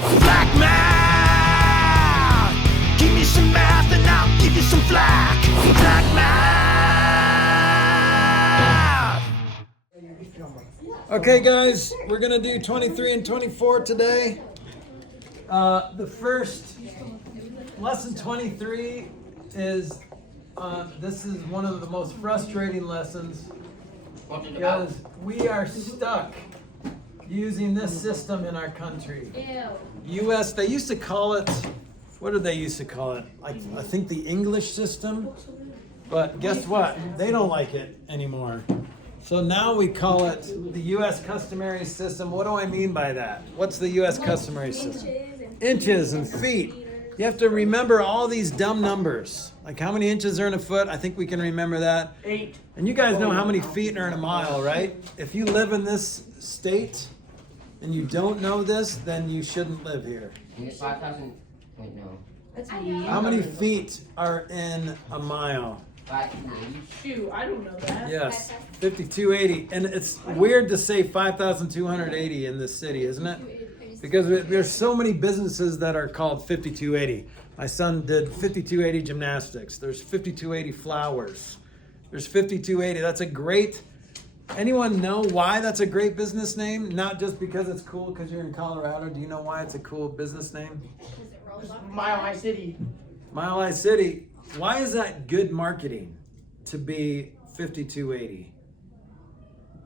Flack math! Give me some math and I'll give you some flack. Flack math! Okay guys, we're gonna do 23 and 24 today. The first, lesson 23 is, this is one of the most frustrating lessons because we are stuck using this system in our country. US, they used to call it, what did they used to call it? I think the English system, but guess what? They don't like it anymore. So now we call it the US customary system. What do I mean by that? What's the US customary system? Inches and feet. You have to remember all these dumb numbers. Like how many inches are in a foot? I think we can remember that. 8. And you guys know how many feet are in a mile, right? If you live in this state and you don't know this, then you shouldn't live here. 5,000. Wait, no. That's me. How many feet are in a mile? 580. Shoot, I don't know that. Yes, 5280. And it's weird to say 5,280 in this city, isn't it? Because there's so many businesses that are called 5280. My son did 5280 gymnastics. There's 5280 flowers. There's 5280. That's a great, anyone know why that's a great business name? Not just because it's cool because you're in Colorado. Do you know why it's a cool business name? Mile High City. Mile High City. Why is that good marketing to be 5280?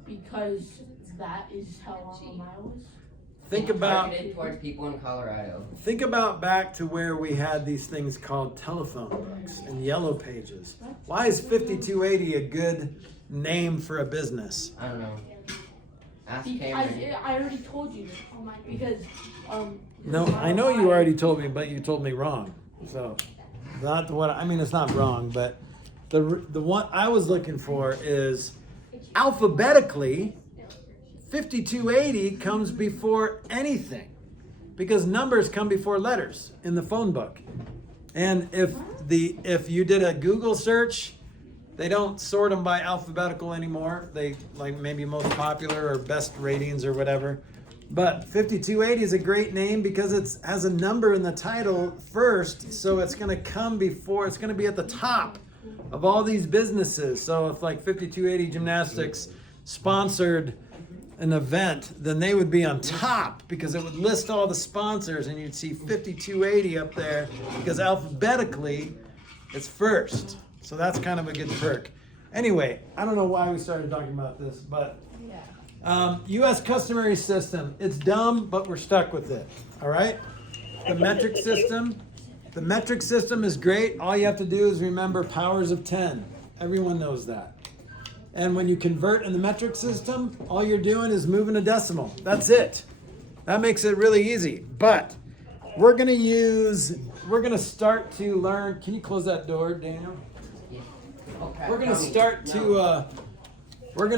Because that is how long a mile is. Think about Targeted towards people in Colorado. Think about back to where we had these things called telephone books and yellow pages. Why is 5280 a good name for a business? I don't know. Ask I Cameron. already told you. Because No, I know you already told me, but you told me wrong. So, not what I mean. It's not wrong, but the one I was looking for is alphabetically. 5280 comes before anything because numbers come before letters in the phone book. And if you did a Google search, they don't sort them by alphabetical anymore. They like maybe most popular or best ratings or whatever. But 5280 is a great name because it has a number in the title first, so it's going to come before, it's going to be at the top of all these businesses. So if like 5280 Gymnastics sponsored an event, then they would be on top because it would list all the sponsors and you'd see 5280 up there because alphabetically it's first. So that's kind of a good perk. Anyway, I don't know why we started talking about this, but US customary system. It's dumb, but we're stuck with it. All right? The metric system. The metric system is great. All you have to do is remember powers of 10. Everyone knows that. And when you convert in the metric system, all you're doing is moving a decimal. That's it. That makes it really easy. But we're gonna start to learn. Can you close that door, Daniel? Yeah. Okay. We're gonna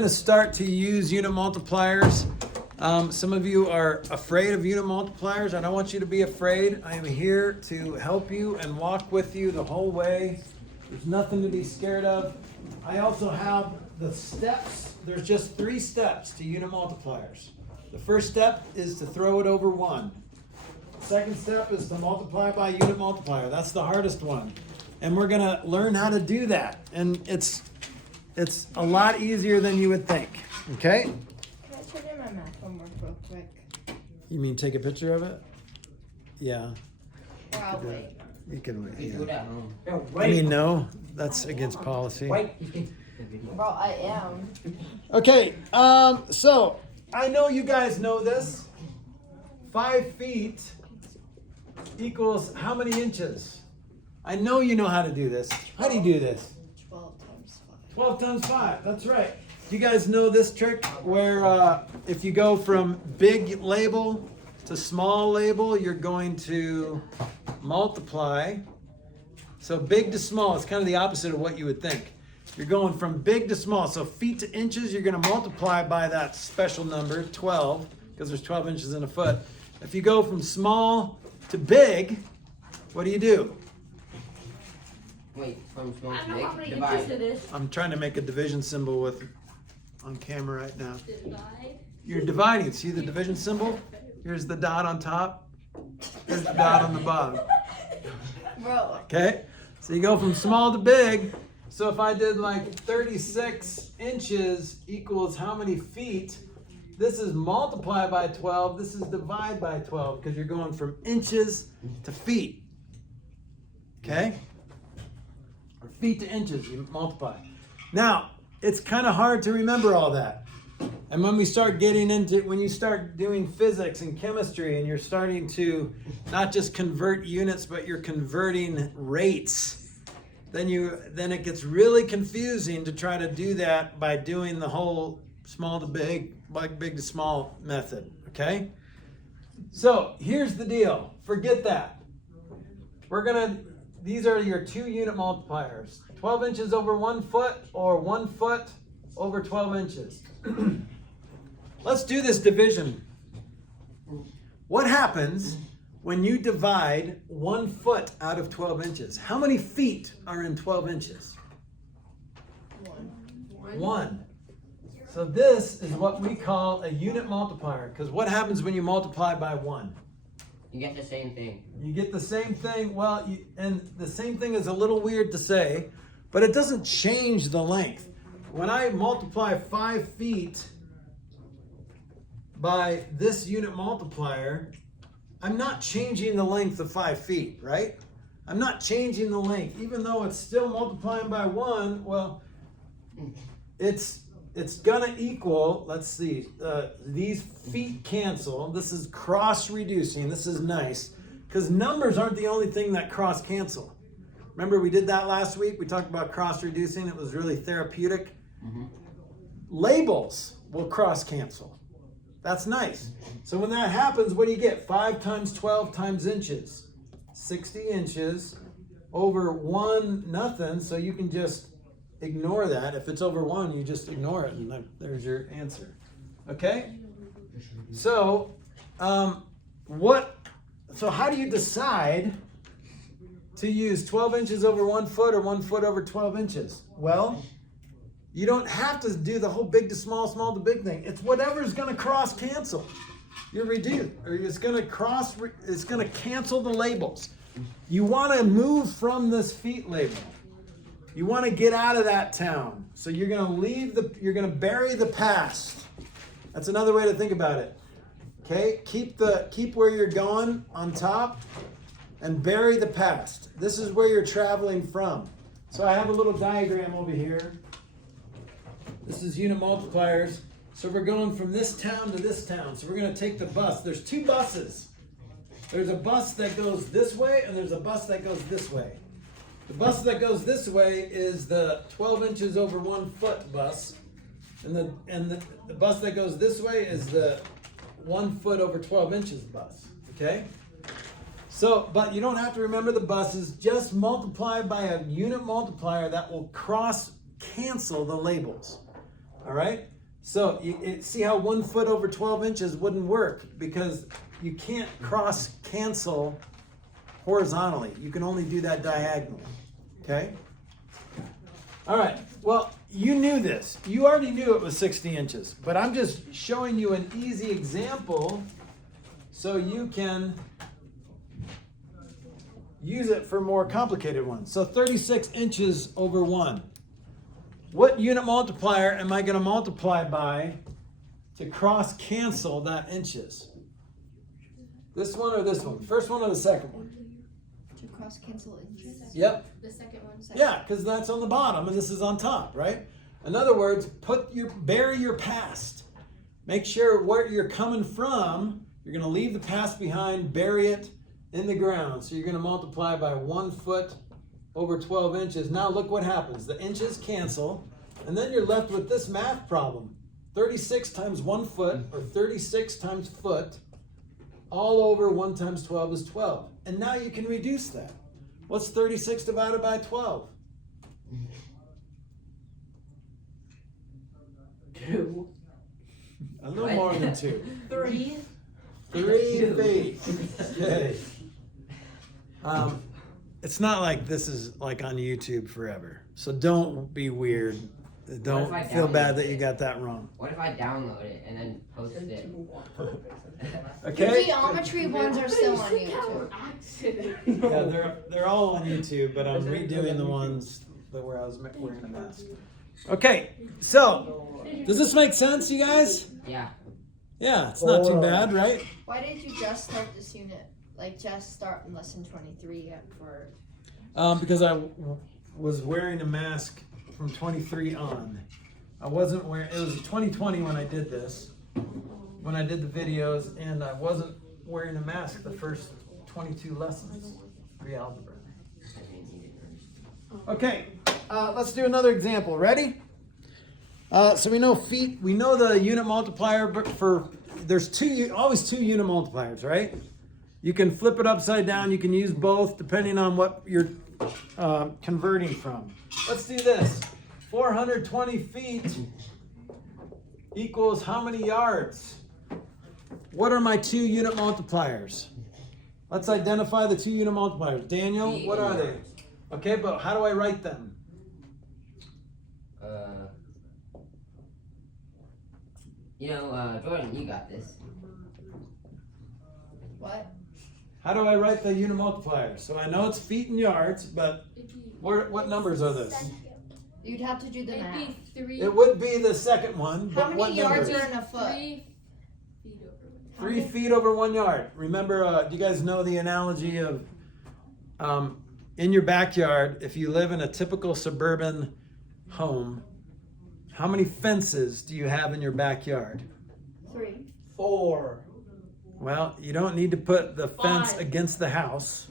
start to use unit multipliers. Some of you are afraid of unit multipliers. I don't want you to be afraid. I am here to help you and walk with you the whole way. There's nothing to be scared of. I also have the steps. There's just 3 steps to unit multipliers. The first step is to throw it over 1. The second step is to multiply by unit multiplier. That's the hardest one. And we're gonna learn how to do that. And it's a lot easier than you would think. Okay? Can I turn in my math homework real quick? You mean take a picture of it? Yeah. Or I'll wait. You can wait. You do it Yeah. at home. I mean, no, that's against policy. Well, I am. Okay, so I know you guys know this. 5 feet equals how many inches? I know you know how to do this. How do you do this? 12 times 5. 12 times 5, that's right. Do you guys know this trick where if you go from big label to small label, you're going to multiply. So big to small, it's kind of the opposite of what you would think. You're going from big to small. So feet to inches, you're going to multiply by that special number, 12, because there's 12 inches in a foot. If you go from small to big, what do? Wait, from small I to don't know how big? many Divide. inches it is. I'm trying to make a division symbol on camera right now. Divide. You're dividing. See the division symbol? Here's the dot on top. is the dot on the bottom. Bro. Okay? So you go from small to big. So if I did like 36 inches equals how many feet? This is multiply by 12. This is divide by 12 because you're going from inches to feet. Okay? Or feet to inches, you multiply. Now, it's kind of hard to remember all that. And when we start getting into, when you start doing physics and chemistry and you're starting to not just convert units, but you're converting rates, then it gets really confusing to try to do that by doing the whole small to big, like big to small method, okay? So here's the deal. Forget that. These are your 2 unit multipliers. 12 inches over 1 foot or 1 foot over 12 inches. Let's do this division. What happens when you divide 1 foot out of 12 inches? How many feet are in 12 inches? 1. So this is what we call a unit multiplier, because what happens when you multiply by 1? You get the same thing. You get the same thing. Well, and the same thing is a little weird to say, but it doesn't change the length. When I multiply 5 feet by this unit multiplier, I'm not changing the length of 5 feet, right? I'm not changing the length, even though it's still multiplying by 1. Well, it's gonna equal, let's see, these feet cancel. This is cross reducing. This is nice, because numbers aren't the only thing that cross cancel. Remember we did that last week? We talked about cross reducing. It was really therapeutic. Mm-hmm. Labels will cross cancel. That's nice. So when that happens, what do you get? 5 times 12 times inches. 60 inches over 1 nothing, so you can just ignore that. If it's over 1, you just ignore it, and there's your answer. Okay? So, so how do you decide to use 12 inches over 1 foot or 1 foot over 12 inches? Well, you don't have to do the whole big to small, small to big thing. It's whatever's going to cross cancel. You're reduced, or it's going to cancel the labels. You want to move from this feet label. You want to get out of that town. So you're going to you're going to bury the past. That's another way to think about it. Okay? Keep where you're going on top and bury the past. This is where you're traveling from. So I have a little diagram over here. This is unit multipliers. So we're going from this town to this town. So we're going to take the bus. There's 2 buses. There's a bus that goes this way, and there's a bus that goes this way. The bus that goes this way is the 12 inches over 1 foot bus. And the bus that goes this way is the 1 foot over 12 inches bus. Okay? So, but you don't have to remember the buses. Just multiply by a unit multiplier that will cross cancel the labels. All right? So, see how 1 foot over 12 inches wouldn't work because you can't cross cancel horizontally. You can only do that diagonally. Okay? All right. Well, you knew this. You already knew it was 60 inches, but I'm just showing you an easy example so you can use it for more complicated ones. So 36 inches over 1. What unit multiplier am I going to multiply by to cross cancel that inches? This one or this one? First one or the second one? To cross cancel inches. Yep. The second one. Yeah, because that's on the bottom and this is on top, right? In other words, bury your past. Make sure where you're coming from, you're going to leave the past behind, bury it in the ground. So you're going to multiply by 1 foot over 12 inches. Now look what happens. The inches cancel, and then you're left with this math problem. 36 times 1 foot, or 36 times foot, all over 1 times 12 is 12. And now you can reduce that. What's 36 divided by 12? 2. A little more than 2. 3. 3 feet. Okay. It's not like this is like on YouTube forever. So don't be weird. Don't What if I feel bad download that you it? got that wrong. What if I download it and then post it? The Okay? geometry ones are still on YouTube. Accident. Yeah, they're all on YouTube, but I'm redoing the ones that where I was wearing a mask. Okay, so does this make sense, you guys? Yeah. Yeah, it's not too bad, right? Why did you just start this unit? Like, just start in lesson 23 for... Because I was wearing a mask from 23 on. I wasn't wearing, it was 2020 when I did this, when I did the videos, and I wasn't wearing a mask the first 22 lessons, Pre-Algebra. Okay, let's do another example. Ready? So we know feet, we know the unit multiplier, but there's always two unit multipliers, right? You can flip it upside down, you can use both depending on what you're converting from. Let's do this. 420 feet equals how many yards? What are my two unit multipliers? Let's identify the two unit multipliers. Daniel, what are they? Okay, but how do I write them? Jordan, you got this. What? How do I write the unit multipliers? So I know it's feet and yards, but what numbers are this? You'd have to do the math. It'd be 3. It would be the second one, How but what many yards numbers? are in a foot? 3 feet over. 3 feet over 1 yard. Remember, do you guys know the analogy of in your backyard, if you live in a typical suburban home, how many fences do you have in your backyard? 3. 4. Well, you don't need to put the fence 5. against the house.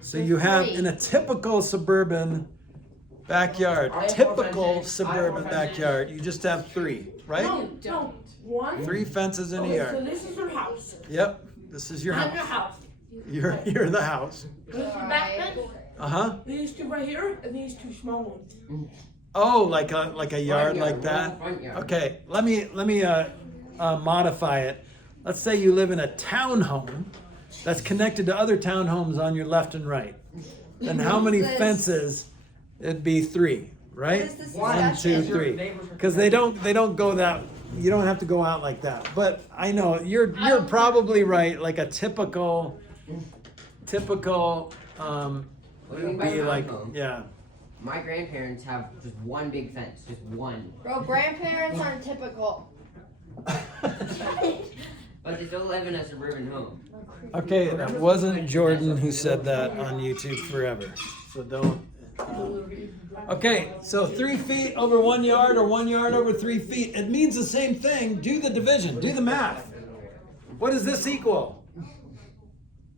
So There's you have 3. in a typical suburban backyard, I have typical 4 fences. suburban I have 4 fences. backyard, you just have 3, right? No, don't. 1. 3 fences in a Okay, so yard. this is your house. Yep, this is your I'm your house. house. You're the house. This is your back Alright. fence. Uh-huh. These two right here, and these two small ones. Oh, like a yard like that? Front yard. Okay, let me modify it. Let's say you live in a townhome that's connected to other townhomes on your left and right. Then how many This- fences? It'd be 3, right? What is this 1, 2, discussion? 3. Because they don't go that. You don't have to go out like that. But I know you're probably right. Like a typical What do you mean by be like townhome? yeah. My grandparents have just one big fence, just one. Bro, grandparents aren't typical. But they still live in a suburban home. Okay, that wasn't Jordan who said that on YouTube forever. So don't. Okay, so 3 feet over 1 yard or 1 yard over 3 feet. It means the same thing. Do the division, do the math. What does this equal?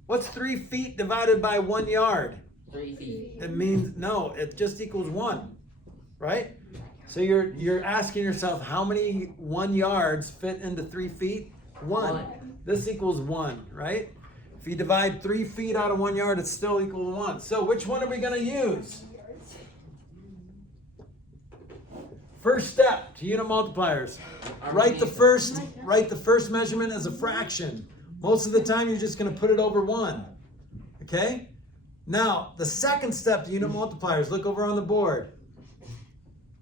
What's 3 feet divided by 1 yard? 3 feet. It means, no, it just equals 1, right? So you're asking yourself, how many 1 yards fit into 3 feet? 1. One. This equals 1, right? If you divide 3 feet out of 1 yard, it's still equal to 1. So which one are we going to use? First step to unit multipliers. Write the first measurement as a fraction. Most of the time, you're just going to put it over 1. Okay? Now, the second step to unit multipliers, look over on the board.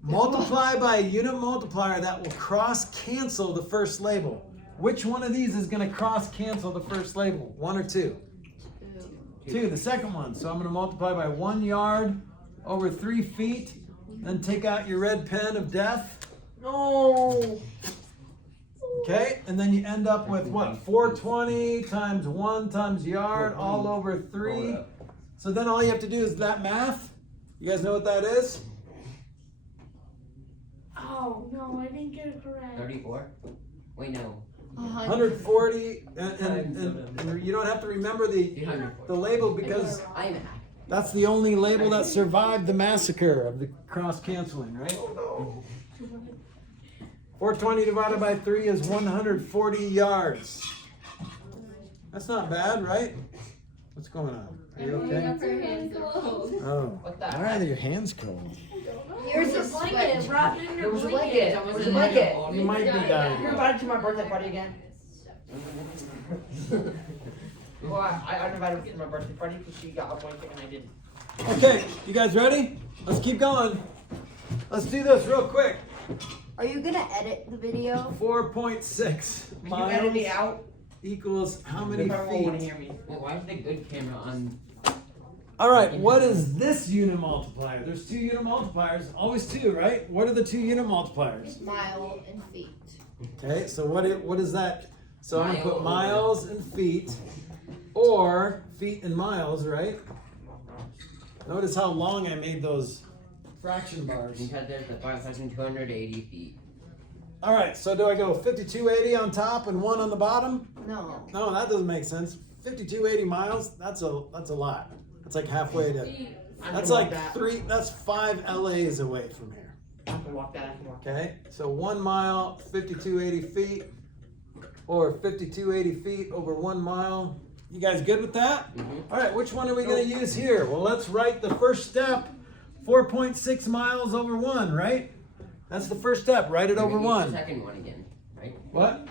Multiply by a unit multiplier that will cross-cancel the first label. Which one of these is going to cross-cancel the first label? 1 or 2? 2, the second one. So I'm going to multiply by 1 yard over 3 feet. Then take out your red pen of death. No. Okay, and then you end up with what? 420 times 1 times yard all over 3. So then all you have to do is that math. You guys know what that is? Oh, no, I didn't get it correct. 34? Wait, no. 140, and you don't have to remember the label because I'm an that's the only label that survived the massacre of the cross-canceling, right? 420 divided by 3 is 140 yards. That's not bad, right? What's going on? Are you okay? Oh, why are your hands cold? Yours is sweaty. Wrap it in your There was a blanket. blanket. There was a blanket. You might be dying. You're invited to my birthday party again. Well, I invited her to my birthday party because she got a blanket and I didn't. Okay, you guys ready? Let's keep going. Let's do this real quick. Are you gonna edit the video? 4.6 Can you edit me miles out? equals how many They probably won't want to feet? hear me. Well, why is the good camera on? All right, what is this unit multiplier? There's two unit multipliers, always two, right? What are the two unit multipliers? Mile and feet. Okay, so what is that? So I'm gonna put Mile. miles and feet, or feet and miles, right? Notice how long I made those fraction bars. Because there's the 5,280 feet. All right, so do I go 5280 on top and 1 on the bottom? No. No, that doesn't make sense. 5280 miles, that's a lot. That's like halfway to, I'm that's gonna like walk that. that's 5 LAs away from here. I can walk that. I can walk that. Okay, so 1 mile, 5280 feet, or 5280 feet over 1 mile. You guys good with that? Mm-hmm. All right, which one are we gonna use here? Well, let's write the first step, 4.6 miles over 1, right? That's the first step, write it We're over gonna use 1. The second one again, right? What?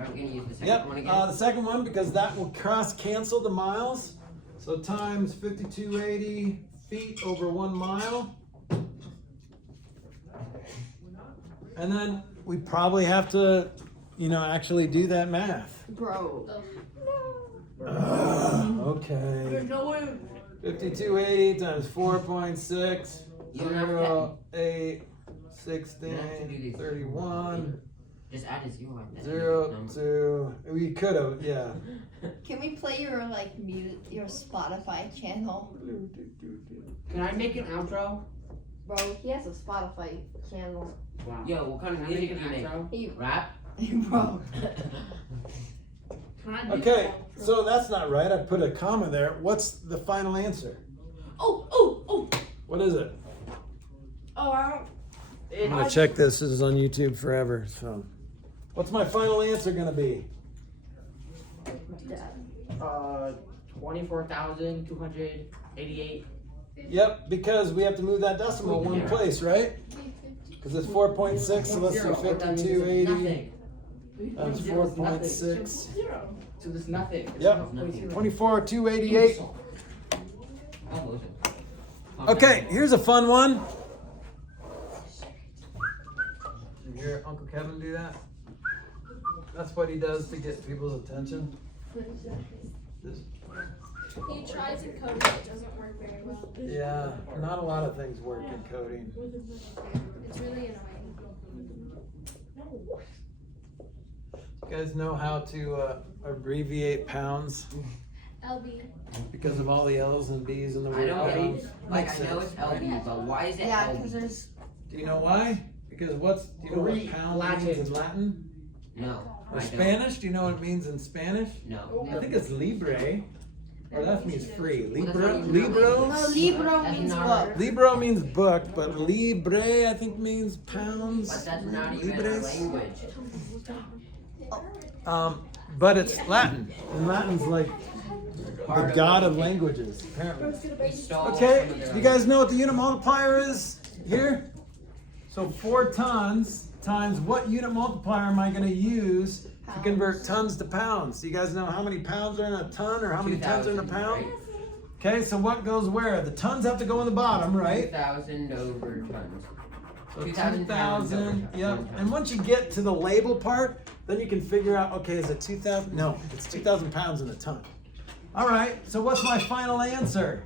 Are we gonna use the second Yep, one again? the second one, because that will cross cancel the miles. So times 5280 feet over 1 mile. And then we probably have to, actually do that math. Bro. Okay. There's no way. 5280 times 4.6, You don't have 0, 8, You don't have to do 16, these. 31, Just add a 0 on that. 0, 2. We could have, yeah. Can we play your your Spotify channel? Can I make an outro? Bro, he has a Spotify channel. Wow. Yo, what kind of Can I music make do an you make? outro? He, Rap? bro. Can I do Okay, that? so that's not right. I put a comma there. What's the final answer? Oh. What is it? Oh, I don't. I'm gonna check this. This is on YouTube forever. So, what's my final answer gonna be? 24,288. Yep, because we have to move that decimal one place, right? Because it's 4.6, so let's do 5280 Nothing. times 4.6. Zero. So there's nothing. It's Yep, nothing. 24,288. Oh, listen. Okay, here's a fun one. Did you hear Uncle Kevin do that? That's what he does to get people's attention. This- He tries in coding, it doesn't work very well. Yeah, not a lot of things work in coding. It's really annoying. You guys know how to abbreviate pounds LB. because of all the L's and B's in the I word don't get pounds? it. Like, Makes I know sense, it's right? LB, but why is it Yeah, LB? because there's. Do you know why? Because do you know what Greek, pound Latin. means in Latin? No. Or I don't. Spanish? Do you know what it means in Spanish? No. I think it's libre. Or that means free. Well, that's Libra? not even Libro? No, libro That's means not- book. Libro means book, but libre I think means pounds. But that's not even a Libres. language. But it's Latin. And Latin's like the Part god of it. languages, apparently. We stole Okay, some of their do you guys know what the unit multiplier is here? So 4 tons times what unit multiplier am I going to use to convert tons to pounds? Do you guys know how many pounds are in a ton or how many tons are in a 2,000, pound? right? Okay, so what goes where? The tons have to go in the bottom, right? 2,000 over tons. So 2,000 pounds over 2,000, yep. one ton. And once you get to the label part, then you can figure out, okay, is it 2,000? No, it's 2,000 pounds in a ton. All right, so what's my final answer?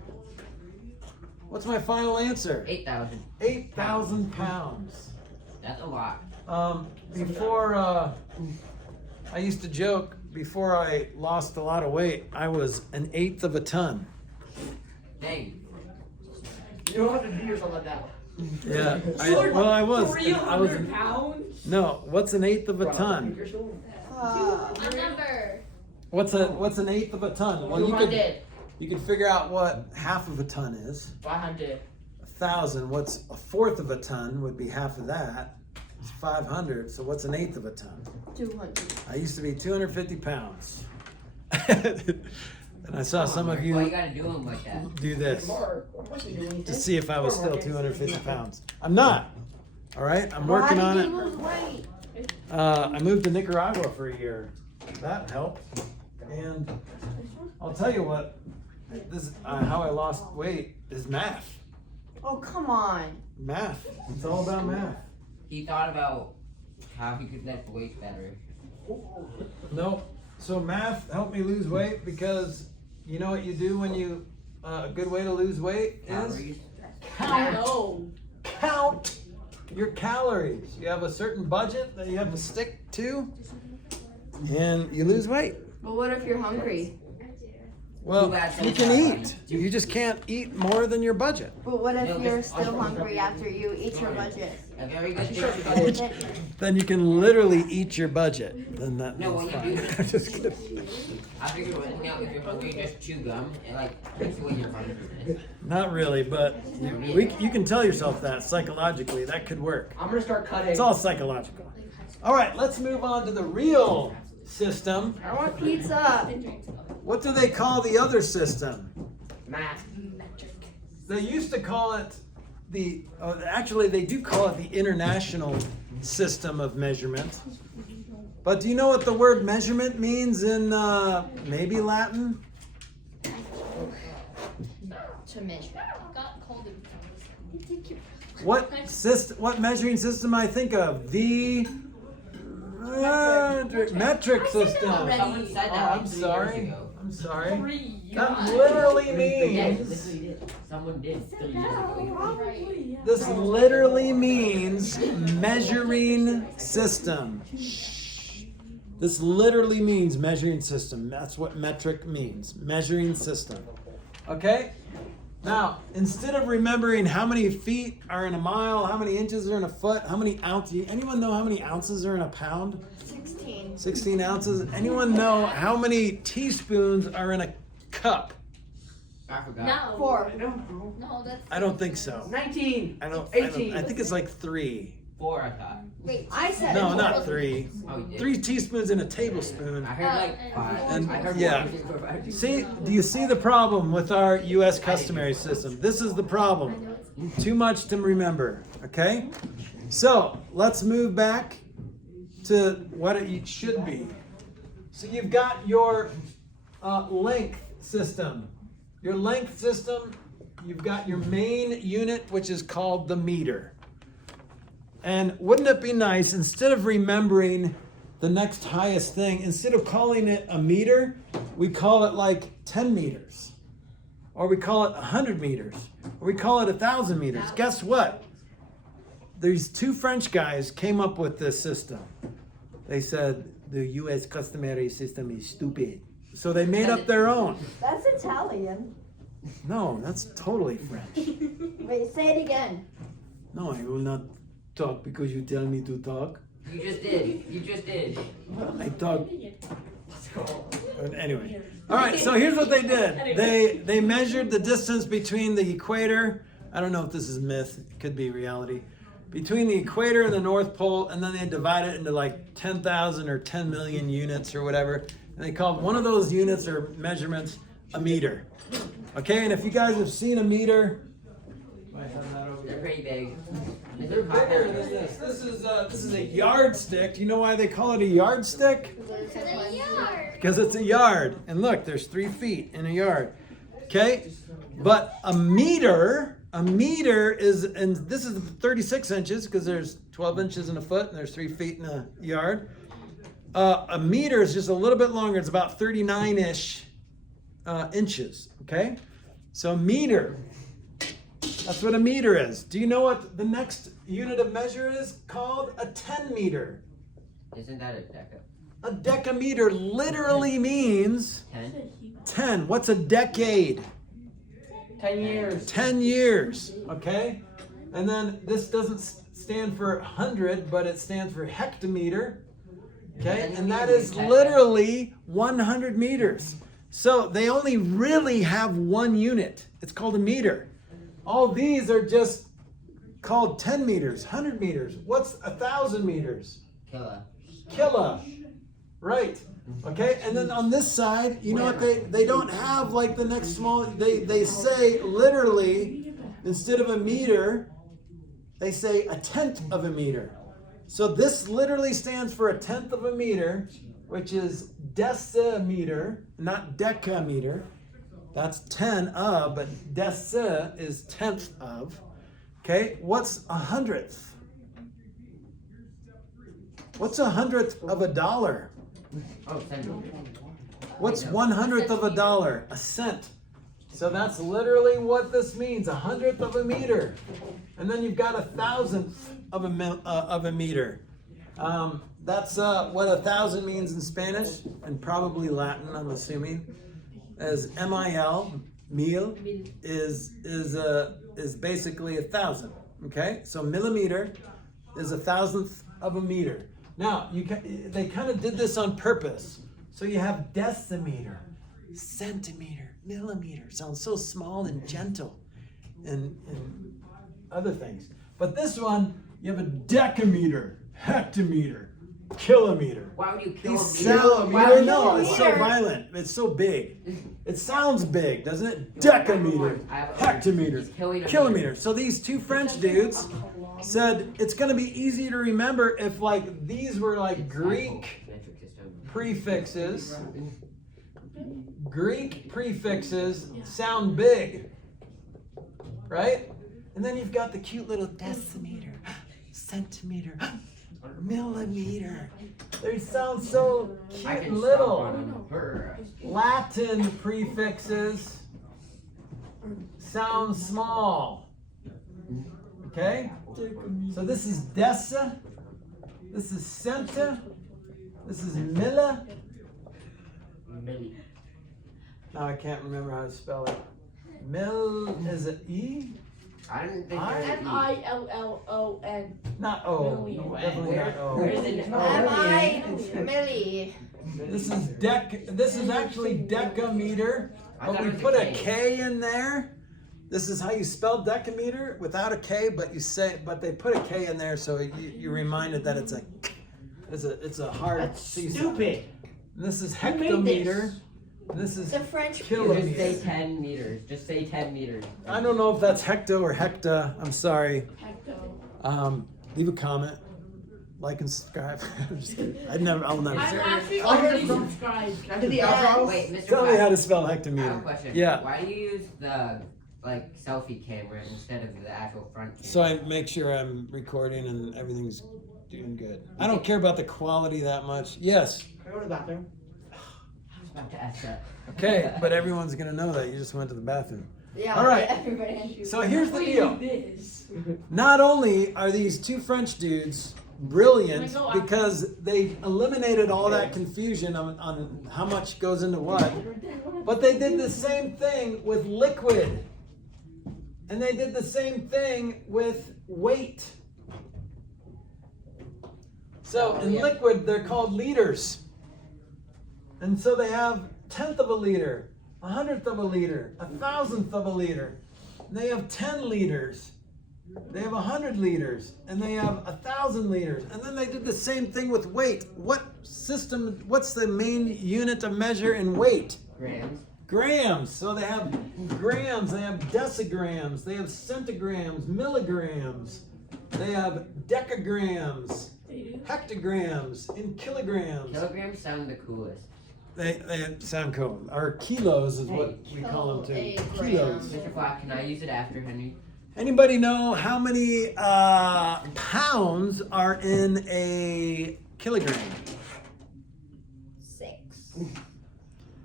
What's my final answer? 8,000. 8,000 pounds. That's a lot. Before, I used to joke, before I lost a lot of weight, I was 1/8 of a ton. Dang. You don't have to do yourself like that. Yeah, I was. 300 pounds? No, what's 1/8 of a ton? A number. What's 1/8 of a ton? Well, you could 200. figure out what half of a ton is. 500. 1,000. What's 1/4 of a ton would be half of that. It's 500. So what's 1/8 of a ton? 200. I used to be 250 pounds. And I saw some of Why you you gotta do them like that? do this Mark, what must you do anything? to see if I was still 250 pounds. I'm not. All right, I'm working on it. Lose weight? I moved to Nicaragua for a year. That helped. And I'll tell you what, this how I lost weight is math. Oh, come on. Math. It's all about math. He thought about how he could lift weights better. No. So math helped me lose weight because you know what you do when you a good way to lose weight is Calories. count your calories. You have a certain budget that you have to stick to, and you lose weight. But what if you're hungry? Well, Too bad you can eat. You just can't eat more than your budget. But what if No, you're this- still hungry after you eat your budget? A very good thing to do. Then you can literally eat your budget. Then that's No, when you fine. do- I'm just kidding. I figured when, now if you're hungry, just chew gum. It like takes away your hungry. Not really, but you can tell yourself that psychologically. That could work. I'm gonna start cutting. It's all psychological. All right, let's move on to the real system. I want pizza. What do they call the other system? Math. They used to call it actually they do call it the international system of measurement. But do you know what the word measurement means in maybe Latin? To measure. Got cold and What measuring system I think of? The metric system. Someone said that I'm like 3 sorry. years ago. I'm sorry. 3 years. That literally Yes, means literally did. Someone did 3 years ago. this literally means measuring system. This literally means measuring system. That's what metric means. Measuring system. Okay? Now, instead of remembering how many feet are in a mile, how many inches are in a foot, how many ounces, anyone know how many ounces are in a pound? 16. 16 ounces. Anyone know how many teaspoons are in a cup? I forgot. No. 4. No, that's. I don't think so. 19. I don't. 18. I think it's like 3. 4, I thought. Wait, I said No, it. not 3. Oh, you did. 3 teaspoons in a tablespoon. I heard like 5. And- I heard yeah. 1. See, do you see the problem with our U.S. customary system? This is the problem. Too much to remember, okay? So, let's move back to what it should be. So you've got your length system. Your length system, you've got your main unit, which is called the meter. And wouldn't it be nice, instead of remembering the next highest thing, instead of calling it a meter, we call it like 10 meters. Or we call it 100 meters. Or we call it 1,000 meters. Guess what? These 2 French guys came up with this system. They said the U.S. customary system is stupid. So they made up their own. That's Italian. No, that's totally French. Wait, say it again. No, I will not talk because you tell me to talk. You just did. You just did. I talk. Anyway. All right, so here's what they did. They measured the distance between the equator. I don't know if this is myth. It could be reality. Between the equator and the North Pole, and then they divide it into like 10,000 or 10 million units or whatever. And they called one of those units or measurements a meter. Okay, and if you guys have seen a meter, They're pretty big. they're bigger than this. This is a yardstick. Do you know why they call it a yardstick? Because it's a yard. And look, there's 3 feet in a yard. Okay? But a meter is, and this is 36 inches because there's 12 inches in a foot and there's 3 feet in a yard. A meter is just a little bit longer. It's about 39-ish inches. Okay? So a meter. That's what a meter is. Do you know what the next unit of measure is called? A 10 meter. Isn't that a deca? A decameter literally means 10? 10. What's a decade? 10 years. 10 years, okay? And then this doesn't stand for 100, but it stands for hectometer, okay? And that is literally 100 meters. So they only really have one unit. It's called a meter. All these are just called 10 meters, 100 meters. What's 1,000 meters? Killa. Right. Okay, and then on this side, you know what they don't have like the next small, they say literally, instead of a meter, they say a tenth of a meter. So this literally stands for a tenth of a meter, which is decimeter, not decameter. That's 10 of, but deci is tenth of. Okay, what's a hundredth? What's 100th of a dollar? Oh, centimeter. What's 100th of a dollar? A cent. So that's literally what this means, 100th of a meter. And then you've got 1,000th of a meter. That's what 1,000 means in Spanish and probably Latin, I'm assuming. As MIL, mil, is basically 1,000. Okay, so millimeter is 1,000th of a meter. Now they kind of did this on purpose. So you have decimeter, centimeter, millimeter. Sounds so small and gentle, and other things. But this one, you have a decameter, hectometer, kilometer. Why would you kill These a meter? sound, Why I would don't you know, kill a it's so meter? violent. It's so big. It sounds big, doesn't it? Decameter, hectometer, kilometer. So these two French dudes said it's going to be easy to remember if like these were like Greek prefixes. Greek prefixes sound big, right? And then you've got the cute little decimeter, centimeter, millimeter. They sound so I cute can little. her. Latin prefixes sound small. Okay? So this is dessa, this is centa, this is milla. Milli. Now I can't remember how to spell it. Mill, is it E? I didn't think I- there was M-I-L-L-O-N. Not O. Million. Definitely not O. Where is it? Millie. This is actually decameter, I but thought we it was put a a K. K in there. This is how you spell decameter without a K, but they put a K in there so you're reminded that it's a hard C sound. Stupid. This is Who made hectometer. This is The French Just say kilometer. 10 meters. Just say 10 meters. I don't know if that's hecto or hecta. I'm sorry. Hecto. Leave a comment, like and subscribe. I'm just kidding. I'll never I'm say it. actually Oh, already you're- subscribed. Can I do the Yes. outro? Wait, Mr. Tell me Flack, how to spell I have a hectometer. question. Yeah. Why do you use the selfie camera instead of the actual front camera? So I make sure I'm recording and everything's doing good. I don't care about the quality that much. Yes. Can I go to the bathroom? I was about to ask that. Okay, but everyone's gonna know that you just went to the bathroom. Yeah. All right. Everybody. So here's the deal. This. Not only are these two French dudes brilliant because they eliminated all that confusion on how much goes into what, but they did the same thing with liquid. And they did the same thing with weight. So in liquid, they're called liters. And so they have 1/10 of a liter, 100th of a liter, 1,000th of a liter. And they have 10 liters. They have 100 liters. And they have 1,000 liters. And then they did the same thing with weight. What's the main unit of measure in weight? Grams. Grams. So they have grams, they have decigrams, they have centigrams, milligrams, they have decagrams, hectograms, and kilograms. Kilograms sound the coolest. They sound cool. Or kilos is what we call them too. Kilos. Mr. Flack, can I use it after Henry? Anybody know how many pounds are in a kilogram? 6.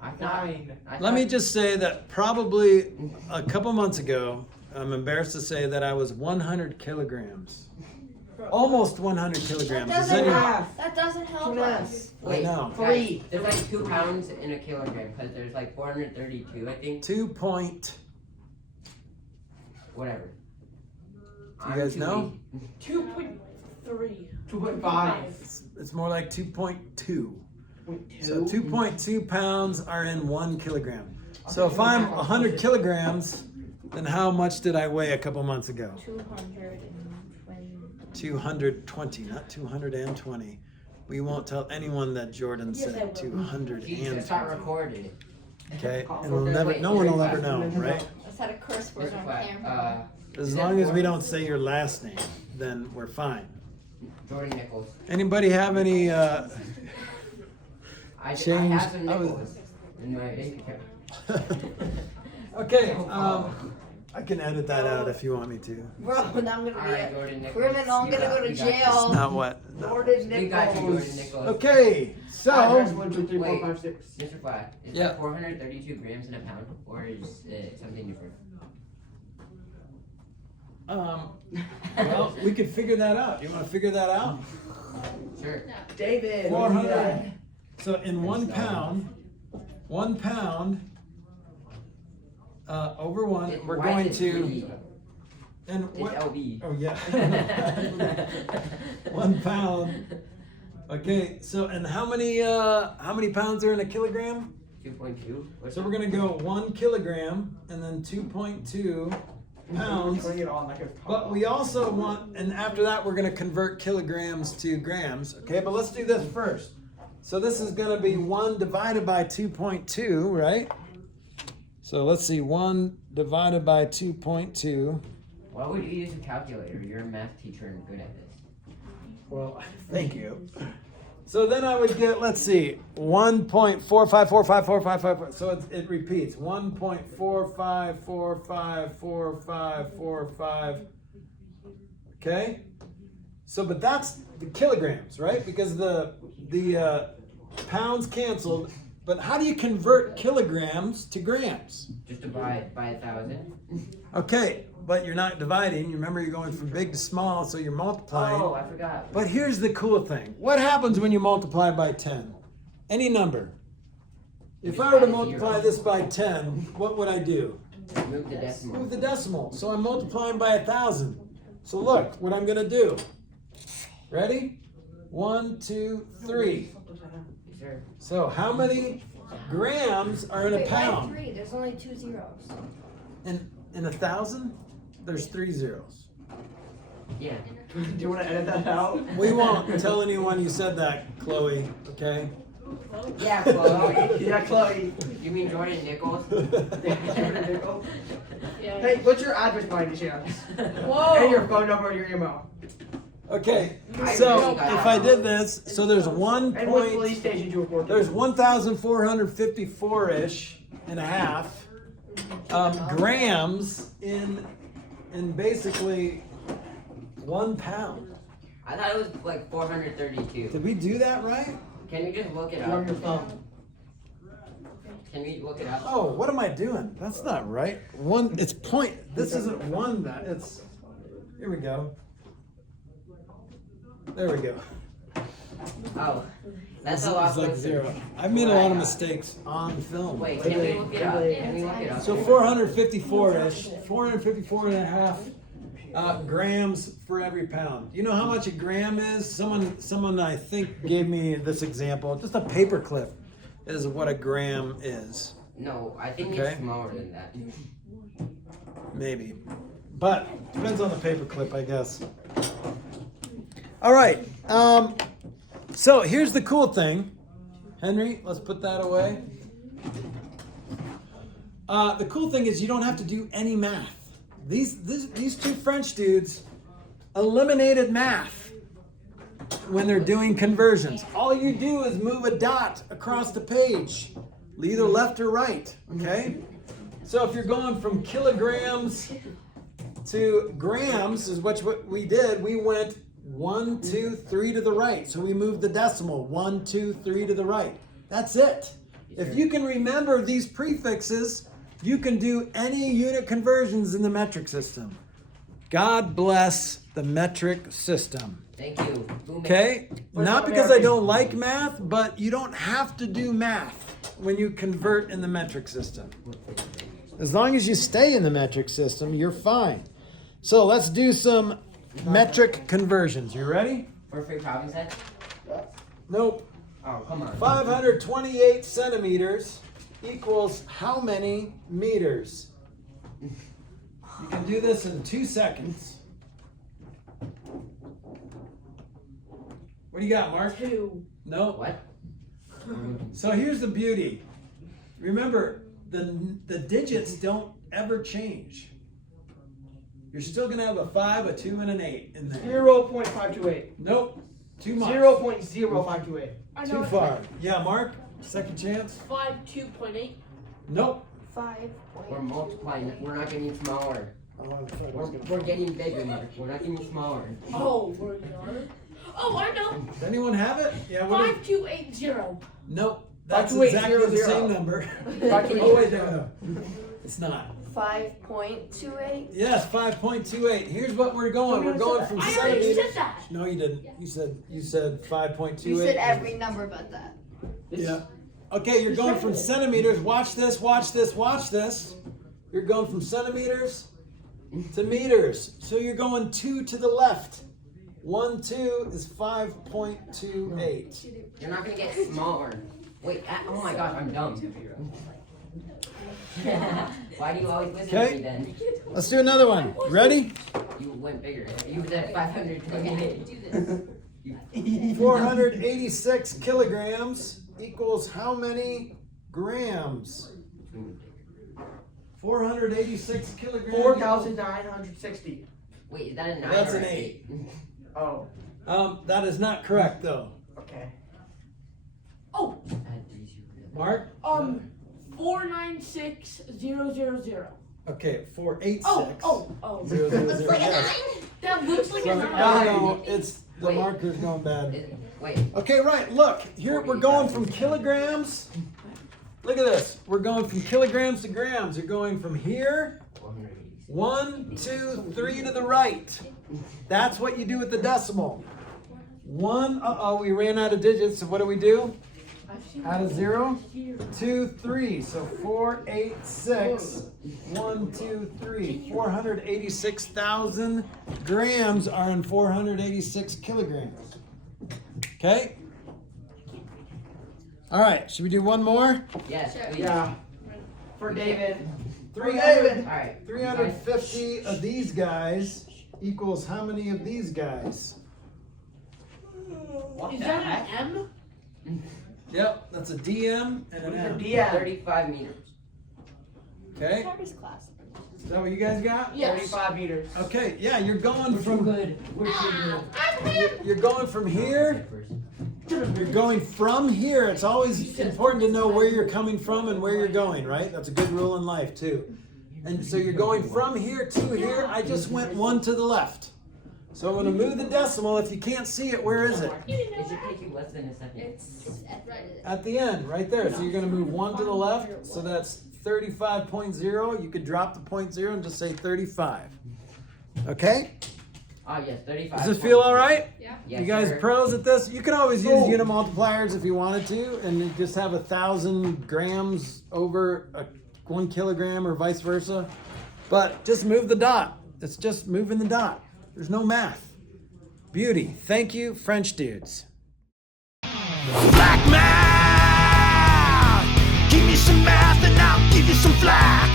I thought. 9. Let me just say that probably a couple months ago, I'm embarrassed to say that I was 100 kilograms. Almost 100 kilograms. Does anyone- That doesn't help 2.5. us. I know. 3. There's like 2 pounds in a kilogram because there's like 432, I think. 2 point. Whatever. You guys know? 2.3. 2.5. It's more like 2.2. 2.2. So 2.2 pounds are in 1 kilogram. So if I'm 100 kilograms, then how much did I weigh a couple months ago? 220. 220, not 220. We won't tell anyone that Jordan said He 220. just got recorded. Okay, and we'll never, no one will ever know, right? Let's have a curse word Mr. on Flack, camera. As long as we don't say your last name, then we're fine. Jordan Nichols. Anybody have any? I Change- have some I was- Nichols in my bank account. Okay, I can edit that out if you want me to. Bro, now I'm gonna be Alright, a Jordan Nichols. criminal. I'm gonna go to We got It's jail. not what. Jordan We got you, Jordan Nichols. Nichols. Okay, so Address 1, 2, 3, 4, Wait. 5, 6. Mr. Flack, is Yeah. that 432 grams in a pound, or is it something different? well, we could figure that out. You want to figure that out? Sure. David. 400. So in 1 pound, 1 pound over one, we're Why going is it to. 3? And It's what? LB. Oh yeah. 1 pound. Okay. So and how many pounds are in a kilogram? 2.2. So we're gonna go 1 kilogram and then 2.2 pounds. But we also want, and after that we're gonna convert kilograms to grams. Okay, but let's do this first. So this is gonna be 1 divided by 2.2, right? So let's see, 1 divided by 2.2. Why would you use a calculator? You're a math teacher and good at this. Well, thank you. So then I would get, let's see, 1.4545455. So it repeats, 1.45454545. Okay? So, but that's the kilograms, right? Because the pounds canceled. But how do you convert kilograms to grams? Just divide by 1,000. Okay, but you're not dividing. You remember you're going from big to small, so you're multiplying. Oh, I forgot. But here's the cool thing. What happens when you multiply by 10? Any number. If I were to multiply this by 10, what would I do? Move the decimal. Move the decimal. So I'm multiplying by 1,000. So look what I'm going to do. Ready? 1, 2, 3. Yes, sir. So how many grams are in a Wait, why pound? 3? There's only 2 zeros. In 1,000, there's 3 zeros. Yeah. Do you want to edit that out? We won't tell anyone you said that, Chloe. Okay? Yeah, Chloe. Yeah, Chloe. You mean Jordan Nichols? Jordan Nichols. Yeah. Hey, what's your address by any chance? Whoa. And your phone number and your email. Okay. So if I did this, so there's And what police station you report to? there's 1,454-ish and a half grams in basically 1 pound. I thought it was like 432. Did we do that right? Can we just look it You're on up? your phone. Can we look it up? Oh, what am I doing? That's not right. It's point. This isn't one that. It's. Here we go. There we go. Oh, that's This a lot is like closer. 0. I've made a lot of mistakes on film. Wait, can we look it up? Can we look it up? So 454-ish, 454 and a half grams for every pound. You know how much a gram is? Someone I think gave me this example. Just a paper clip is what a gram is. No, I think Okay. it's smaller than that. Maybe. But depends on the paper clip, I guess. All right. So here's the cool thing. Henry, let's put that away. The cool thing is you don't have to do any math. These two French dudes eliminated math when they're doing conversions. All you do is move a dot across the page, either left or right, okay? So if you're going from kilograms to grams, is what we did. We went 1, 2, 3 to the right. So we moved the decimal 1, 2, 3 to the right. That's it. If you can remember these prefixes, you can do any unit conversions in the metric system. God bless the metric system. Thank you. Okay? Not because I don't like math, but you don't have to do math when you convert in the metric system. As long as you stay in the metric system, you're fine. So let's do some metric conversions. You ready? For free problem set? Nope. Oh, come on. 528 centimeters equals how many meters? You can do this in 2 seconds. What do you got, Mark? 2. No. What? So here's the beauty. Remember, the digits don't ever change. You're still going to have a 5, a 2, and an 8 in there. 0.528. Nope. Too much. 0.0528. I know Too it's far. Yeah, Mark, second chance. 5, 2.8. Nope. We're multiplying. We're not getting smaller. We're getting bigger, Mark. We're not getting smaller. Oh, we're not. Oh, I know. Does anyone have it? Yeah. What is- 5280. Nope. That's 5280. exactly the same number. 5280. Oh wait, no. It's not. 5.28. Yes, 5.28. Here's what we're going. We're going from I already centimeters. said that. No, you didn't. You said 5.28. You said every number but that. Yeah. Okay, you're going from centimeters. Watch this, watch this, watch this. You're going from centimeters to meters. So you're going 2 to the left. 1, 2 is 5.28. You're not gonna get smaller. Wait. Oh my gosh, I'm dumb. Why do you always listen to me then? Let's do another one. Ready? You went bigger. You said 528. 486 kilograms equals how many grams? 486 kilograms. 4,960. Wait, is that a 9 That's or an an 8. Oh, That is not correct though. okay. Oh, Mark? 496000. Okay, 486. Oh. 0, 0, 0, yes. That looks like a No, 9. no, it's the Wait. marker's going bad. Wait. Okay, right. Look, here we're going from kilograms. Look at this. We're going from kilograms to grams. You're going from here, 1, 2, 3 to the right. That's what you do with the decimal. 1. We ran out of digits. So what do? Out of 0, 2, 3. So 486. 1, 2, 3. 486,000 grams are in 486 kilograms. Okay. All right. Should we do one more? Yes. Please. Yeah. For David. 300. All right. 350 of these guys equals how many of these guys? What Is the that heck? an M? Yep, that's a DM and an M. DM. 35 meters. Okay. Harvest class. Is that what you guys got? Yes. 35 meters. Okay. Yeah, you're going from good. We're too good. you're going from here. You're going from here. It's always important to know where you're coming from and where you're going, right? That's a good rule in life too. And so you're going from here to here. I just went 1 to the left. So I'm going to move the decimal. If you can't see it, where is it? It should take you less than a second. It's right. At the end, right there. So you're going to move 1 to the left. So that's 35.0. You could drop the 0.0 and just say 35. Okay? Ah, yes, 35. Does this feel all right? Yeah. Yes, You guys sir. pros at this? You can always use unimultipliers if you wanted to, and you just have 1,000 grams over 1 kilogram or vice versa. But just move the dot. It's just moving the dot. There's no math. Beauty. Thank you, French dudes. Black man, give me some math and I'll give you some flack.